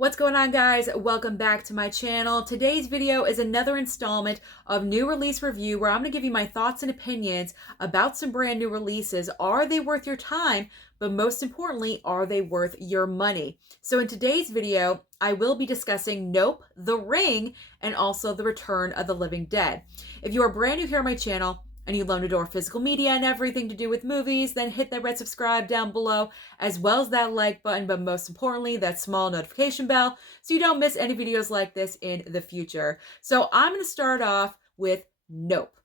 What's going on, guys? Welcome back to my channel. Today's video is another installment of new release review where I'm going to give you my thoughts and opinions about some brand new releases. Are they worth your time? But most importantly, are they worth your money? So in today's video, I will be discussing Nope, The Ring, and also The Return of the Living Dead. If you are brand new here on my channel, and you love to adore physical media and everything to do with movies, then hit that red subscribe down below, as well as that like button, but most importantly, that small notification bell, so you don't miss any videos like this in the future. So I'm going to start off with Nope.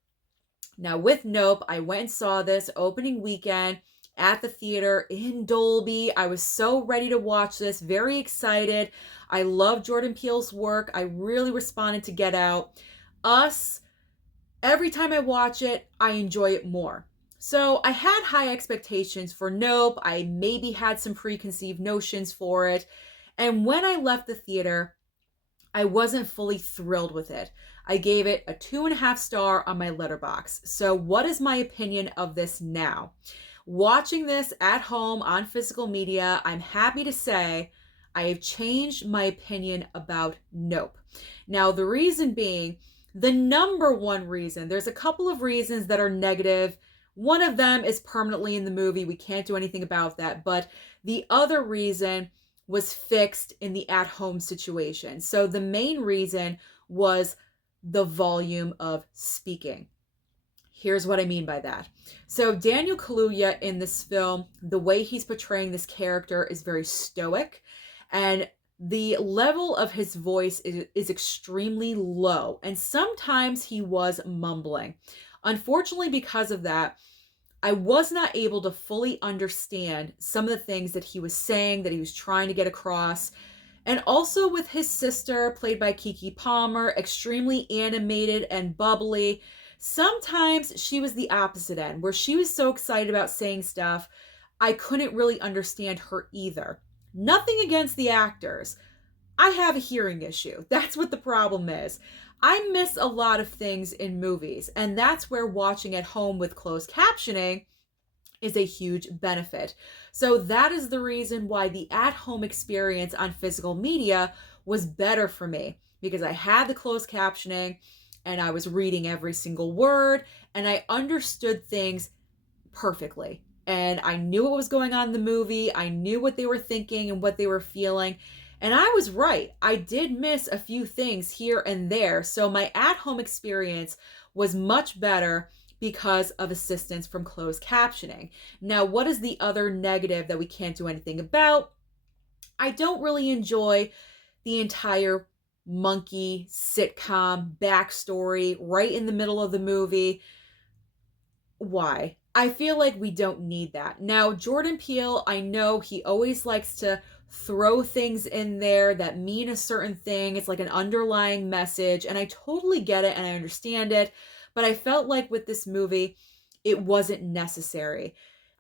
Now with Nope, I went and saw this opening weekend at the theater in Dolby. I was so ready to watch this, very excited. I love Jordan Peele's work. I really responded to Get Out. Every time I watch it, I enjoy it more. So I had high expectations for Nope. I maybe had some preconceived notions for it. And when I left the theater, I wasn't fully thrilled with it. I gave it a 2.5 star on my Letterboxd. So what is my opinion of this now? Watching this at home on physical media, I'm happy to say I have changed my opinion about Nope. Now, the reason being, the number one reason, there's a couple of reasons that are negative. One of them is permanently in the movie. We can't do anything about that. But the other reason was fixed in the at-home situation. So the main reason was the volume of speaking. Here's what I mean by that. So Daniel Kaluuya in this film, the way he's portraying this character is very stoic, and the level of his voice is extremely low, and sometimes he was mumbling. Unfortunately, because of that, I was not able to fully understand some of the things that he was saying, that he was trying to get across. And also with his sister, played by Keke Palmer, extremely animated and bubbly. Sometimes she was the opposite end, where she was so excited about saying stuff, I couldn't really understand her either. Nothing against the actors. I have a hearing issue. That's what the problem is. I miss a lot of things in movies, and that's where watching at home with closed captioning is a huge benefit. So that is the reason why the at-home experience on physical media was better for me, because I had the closed captioning and I was reading every single word and I understood things perfectly. And I knew what was going on in the movie. I knew what they were thinking and what they were feeling. And I was right. I did miss a few things here and there. So my at-home experience was much better because of assistance from closed captioning. Now, what is the other negative that we can't do anything about? I don't really enjoy the entire monkey sitcom backstory right in the middle of the movie. Why? I feel like we don't need that. Now, Jordan Peele, I know he always likes to throw things in there that mean a certain thing. It's like an underlying message, and I totally get it and I understand it, but I felt like with this movie, it wasn't necessary.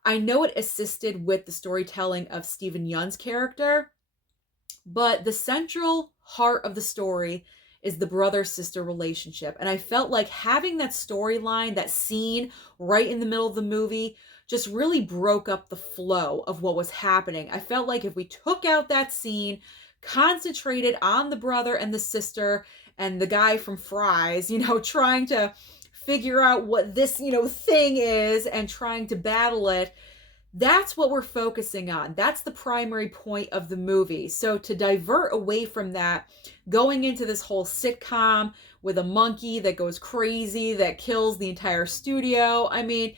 I know it assisted with the storytelling of Stephen Yeun's character, but the central heart of the story is the brother-sister relationship. And I felt like having that storyline, that scene right in the middle of the movie, just really broke up the flow of what was happening. I felt like if we took out that scene, concentrated on the brother and the sister and the guy from Fry's, trying to figure out what this, thing is and trying to battle it, that's what we're focusing on. That's the primary point of the movie. So to divert away from that, going into this whole sitcom with a monkey that goes crazy, that kills the entire studio, I mean,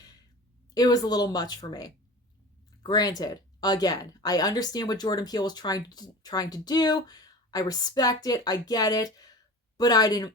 it was a little much for me. Granted, again, I understand what Jordan Peele was trying to do. I respect it. I get it. But I didn't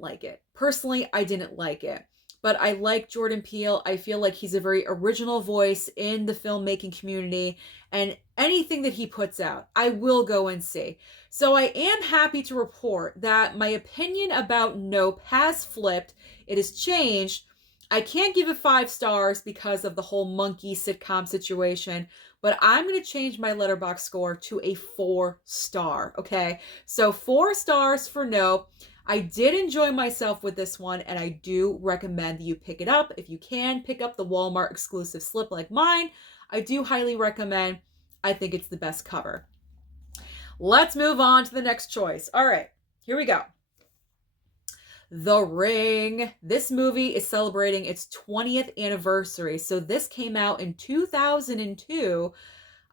like it. Personally, I didn't like it. But I like Jordan Peele. I feel like he's a very original voice in the filmmaking community, and anything that he puts out, I will go and see. So I am happy to report that my opinion about Nope has flipped. It has changed. I can't give it 5 stars because of the whole monkey sitcom situation, but I'm going to change my Letterboxd score to a 4 star, okay? So 4 stars for Nope. I did enjoy myself with this one, and I do recommend that you pick it up. If you can, pick up the Walmart exclusive slip like mine. I do highly recommend. I think it's the best cover. Let's move on to the next choice. All right, here we go. The Ring. This movie is celebrating its 20th anniversary. So this came out in 2002.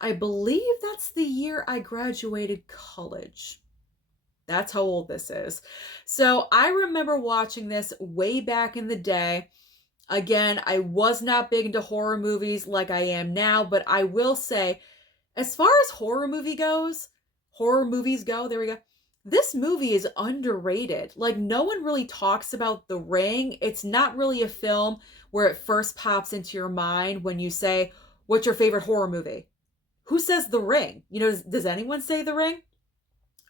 I believe that's the year I graduated college. That's how old this is. So I remember watching this way back in the day. Again, I was not big into horror movies like I am now, but I will say, as far as horror movies go, there we go. This movie is underrated. Like, no one really talks about The Ring. It's not really a film where it first pops into your mind when you say, what's your favorite horror movie? Who says The Ring? Does anyone say The Ring?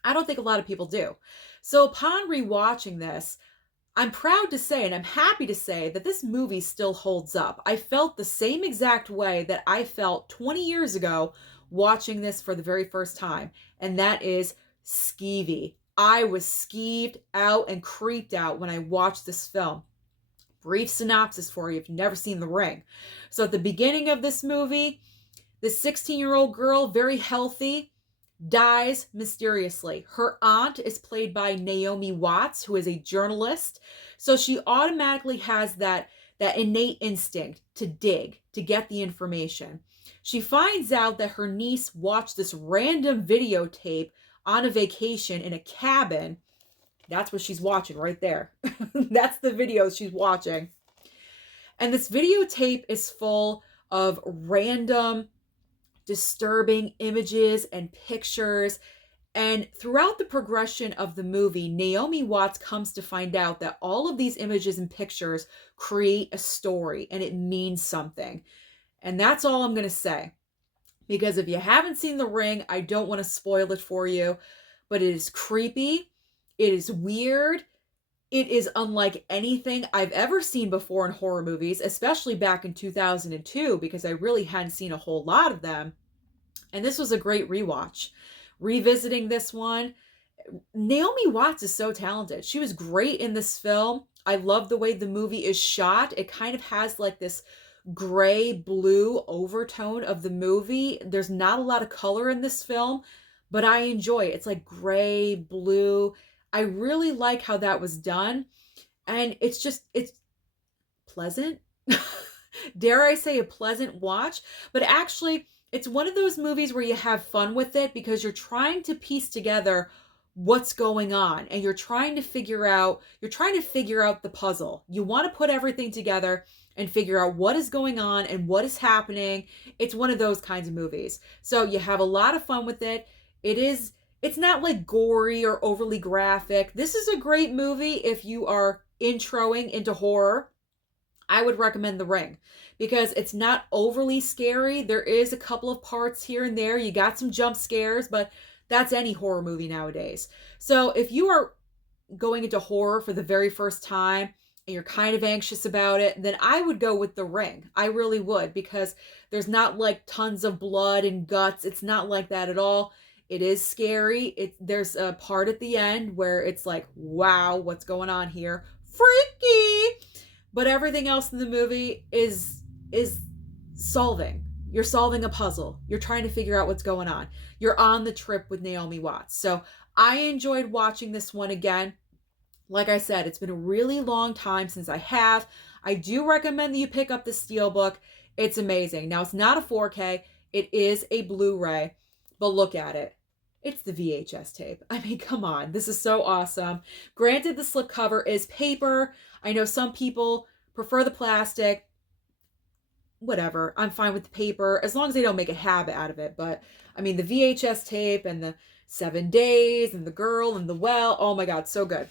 I don't think a lot of people do. So upon rewatching this, I'm proud to say, and I'm happy to say, that this movie still holds up. I felt the same exact way that I felt 20 years ago watching this for the very first time, and that is skeevy. I was skeeved out and creeped out when I watched this film. Brief synopsis for you if you've never seen The Ring. So at the beginning of this movie, this 16-year-old girl, very healthy, dies mysteriously. Her aunt is played by Naomi Watts, who is a journalist. So she automatically has that innate instinct to dig, to get the information. She finds out that her niece watched this random videotape on a vacation in a cabin. That's what she's watching right there. That's the video she's watching. And this videotape is full of random disturbing images and pictures. And throughout the progression of the movie, Naomi Watts comes to find out that all of these images and pictures create a story and it means something. And that's all I'm going to say. Because if you haven't seen The Ring, I don't want to spoil it for you. But it is creepy. It is weird. It is unlike anything I've ever seen before in horror movies, especially back in 2002, because I really hadn't seen a whole lot of them. And this was a great rewatch. Revisiting this one, Naomi Watts is so talented. She was great in this film. I love the way the movie is shot. It kind of has like this gray blue overtone of the movie. There's not a lot of color in this film, but I enjoy it. It's like gray, blue. I really like how that was done. And it's pleasant. Dare I say a pleasant watch? But actually, it's one of those movies where you have fun with it because you're trying to piece together what's going on and you're trying to figure out the puzzle. You want to put everything together and figure out what is going on and what is happening. It's one of those kinds of movies. So you have a lot of fun with it. It's not like gory or overly graphic. This is a great movie if you are introing into horror. I would recommend The Ring because it's not overly scary. There is a couple of parts here and there. You got some jump scares, but that's any horror movie nowadays. So if you are going into horror for the very first time and you're kind of anxious about it, then I would go with The Ring. I really would, because there's not like tons of blood and guts. It's not like that at all. It is scary. There's a part at the end where it's like, wow, what's going on here? Freaky! But everything else in the movie is solving. You're solving a puzzle. You're trying to figure out what's going on. You're on the trip with Naomi Watts. So I enjoyed watching this one again. Like I said, it's been a really long time since I have. I do recommend that you pick up the Steelbook. It's amazing. Now, it's not a 4K. It is a Blu-ray. But look at it. It's the VHS tape. I mean, come on. This is so awesome. Granted, the slipcover is paper. I know some people prefer the plastic. Whatever. I'm fine with the paper as long as they don't make a habit out of it. But, I mean, the VHS tape and the 7 Days and the Girl and the Well. Oh my God, so good.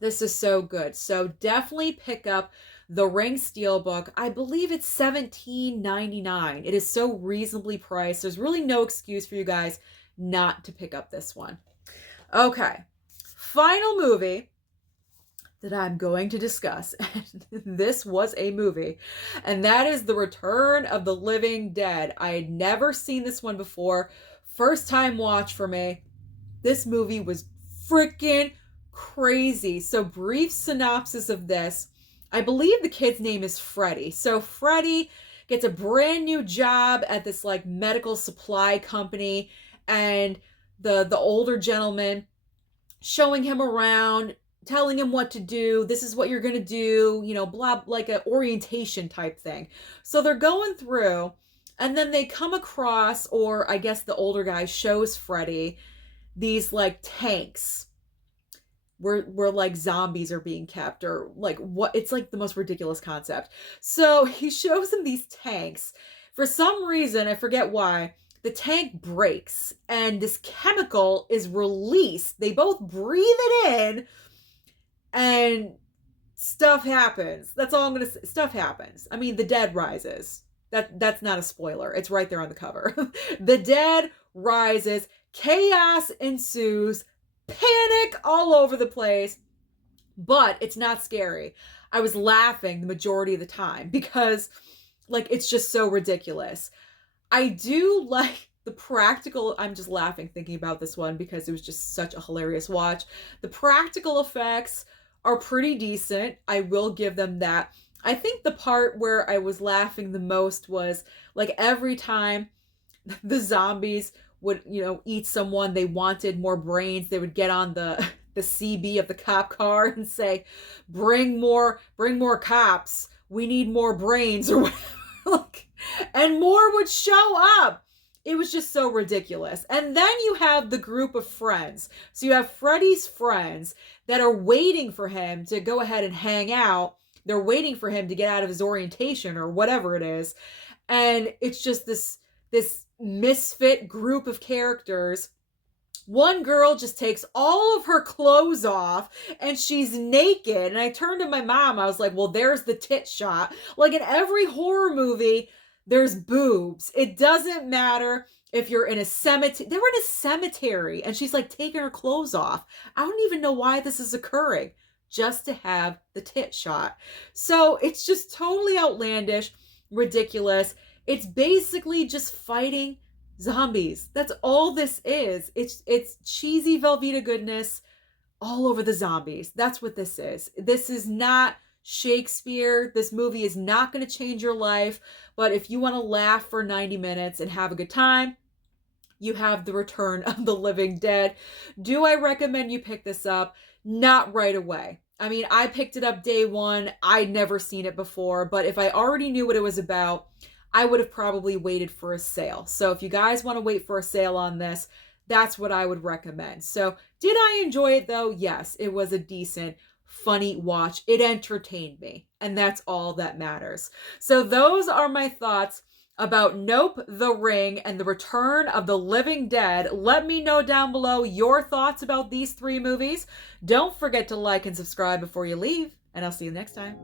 This is so good. So definitely pick up The Ring Steelbook. I believe it's $17.99. It is so reasonably priced. There's really no excuse for you guys not to pick up this one. Okay. Final movie that I'm going to discuss. This was a movie. And that is The Return of the Living Dead. I had never seen this one before. First time watch for me. This movie was freaking crazy. So brief synopsis of this. I believe the kid's name is Freddy. So Freddy gets a brand new job at this like medical supply company, and the older gentleman, showing him around, telling him what to do. This is what you're going to do, you know, blah, like an orientation type thing. So they're going through, and then they come across, or I guess the older guy shows Freddy these like tanks where like zombies are being kept, or like what, it's like the most ridiculous concept. So he shows him these tanks. For some reason, I forget why, the tank breaks and this chemical is released. They both breathe it in and stuff happens. That's all I'm gonna say. Stuff happens. I mean, the dead rises. That's not a spoiler. It's right there on the cover. The dead rises. Chaos ensues. Panic all over the place. But it's not scary. I was laughing the majority of the time because, like, it's just so ridiculous. I do like the practical. I'm just laughing thinking about this one because it was just such a hilarious watch. The practical effects are pretty decent. I will give them that. I think the part where I was laughing the most was like every time the zombies would, you know, eat someone, they wanted more brains, they would get on the CB of the cop car and say, bring more cops. We need more brains or whatever. Like, and more would show up. It was just so ridiculous. And then you have the group of friends. So you have Freddy's friends that are waiting for him to go ahead and hang out. They're waiting for him to get out of his orientation or whatever it is. And it's just this misfit group of characters. One girl just takes all of her clothes off and she's naked. And I turned to my mom. I was like, well, there's the tit shot. Like in every horror movie, there's boobs. It doesn't matter if you're in a cemetery. They were in a cemetery and she's like taking her clothes off. I don't even know why this is occurring, just to have the tit shot. So it's just totally outlandish, ridiculous. It's basically just fighting zombies. That's all this is. It's cheesy Velveeta goodness all over the zombies. That's what this is. This is not Shakespeare. This movie is not going to change your life, but if you want to laugh for 90 minutes and have a good time, you have The Return of the Living Dead. Do I recommend you pick this up? Not right away. I mean, I picked it up day one. I'd never seen it before, but if I already knew what it was about, I would have probably waited for a sale. So if you guys want to wait for a sale on this, that's what I would recommend. So did I enjoy it though? Yes, it was a decent, funny watch. It entertained me, and that's all that matters. So those are my thoughts about Nope, The Ring, and The Return of the Living Dead. Let me know down below your thoughts about these three movies. Don't forget to like and subscribe before you leave, and I'll see you next time.